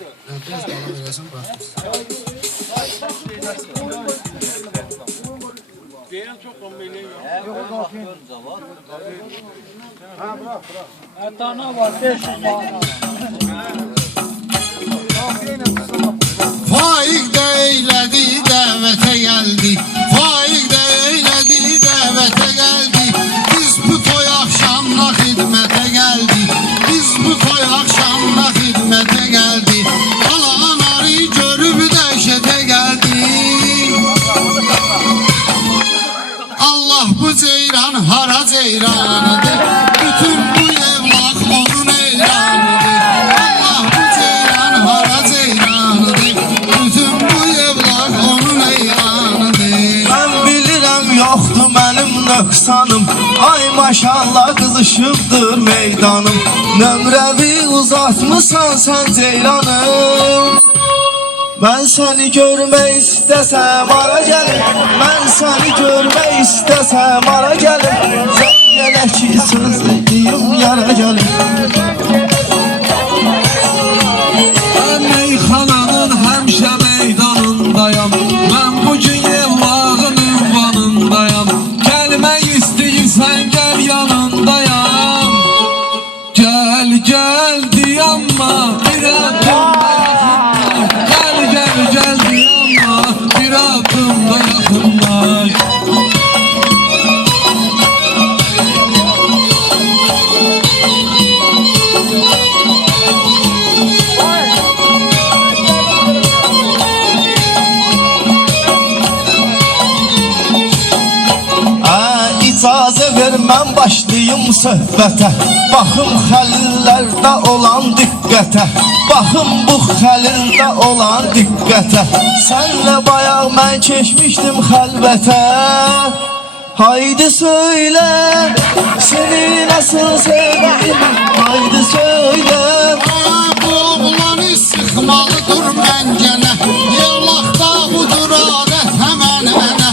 Biraz bana verəsən başlasın. Beyan çok kombeli yok. Ha bırak. Dana var 500 manat. Faik de eylədi, dəvətə gəldi. Faik de eylədi, dəvətə gəldi. Biz bu toy axşamına xidmətə gəldik. Biz bu toy axşamına xidmətə gəldik. Alanarı görüb dəhşətə gəldik. Allah bu ceyran hara ceyranıdır. Bütün bu evlaq onun eyranıdır. Allah bu ceyran hara ceyranıdır. Bütün bu evlaq onun eyranıdır. Ben bilirəm yoxdur mənim nöqsanım. Ay maşallah qızışıbdır meydanım. Nömrəvi uzatmısan sən ceyranım. Ben seni görmək istəsəm ara gəlim. Ben seni görmək istəsəm ara gəlim. Zəngələ ki söz deyim yara gəlim. Ben meyxananın həmişə meydanındayam. Ben bugün evlağın ünvanındayam. Gəlmək istəyirsən gəl yanındayam. Gəl gəl diyanma bir adım da yaxındaş. Gəl gəl gəl diyanma bir adım da yaxındaş. İcazə ver mən başlayım söhbətə. Baxım xəlillərdə olan diqqətə. Baxım bu xəlildə olan diqqətə. Sənlə bayaq mən keçmişdim xəlvətə. Haydi söylə, seni nasıl sevdim. Haydi söylə. Bu oğlanı sıxmalıdır məncənə. Yevlaqda budur adət həmən mənə.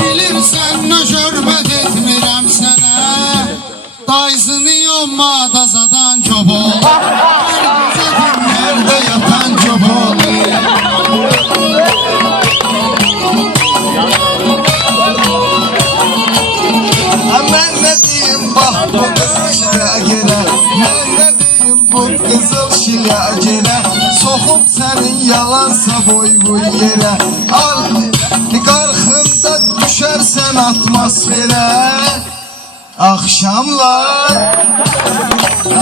Bilirsən nə hörmət etmirəm sənə. Dayzını yomma dazadan çobol. Zaten nerede yatan çobol. Mən nə deyim bax bu qızıl şilagirə. Mən nə deyim bu qızıl şilagirə. Soxub sənin yalansa boy boy yerə. Qarxında düşərsən atmosferə. Axşamlar,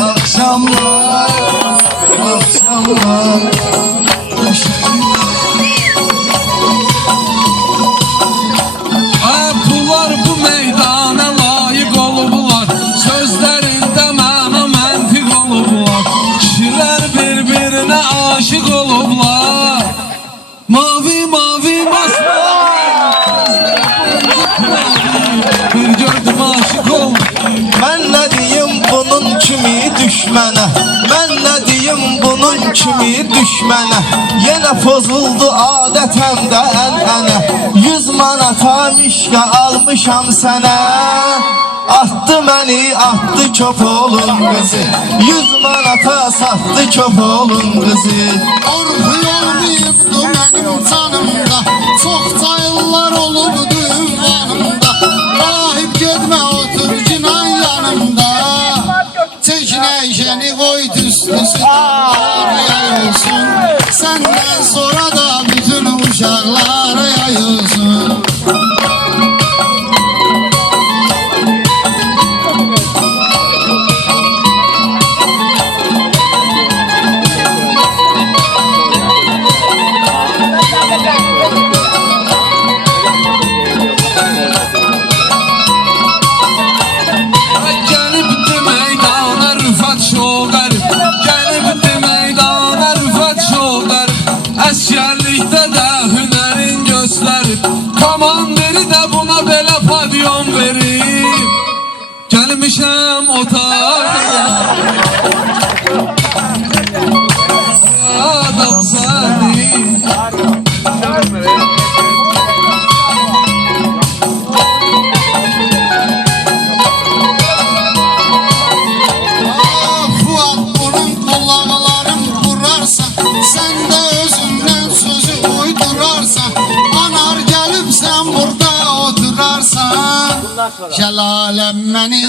axşamlar, axşamlar. Bunlar bu meydana layık olublar. Sözlərində məna məntiq olublar. Kişilər bir-birinə aşık olublar. Mavi mavi masmavi bir gördüm aşık oldum. Mən nə deyim bunun kimi düşmənə. Mən nə deyim bunun kimi düşmənə. Yenə pozuldu adətən də ənənə. 100 manata mişqə almışam sənə. Attı məni, attı köpolun qızı. 100 manata sattı köpolun qızı. Orxu olmayıbdı mənim canımda. Çox cayıllar olubdu ünvanımda. Rahib gedmə otur cinan yanımda. Çekinə qoy düstüsü yayılsın. Səndən sonra da bütün uşaqlar yayılsın. Şəlaləm mənim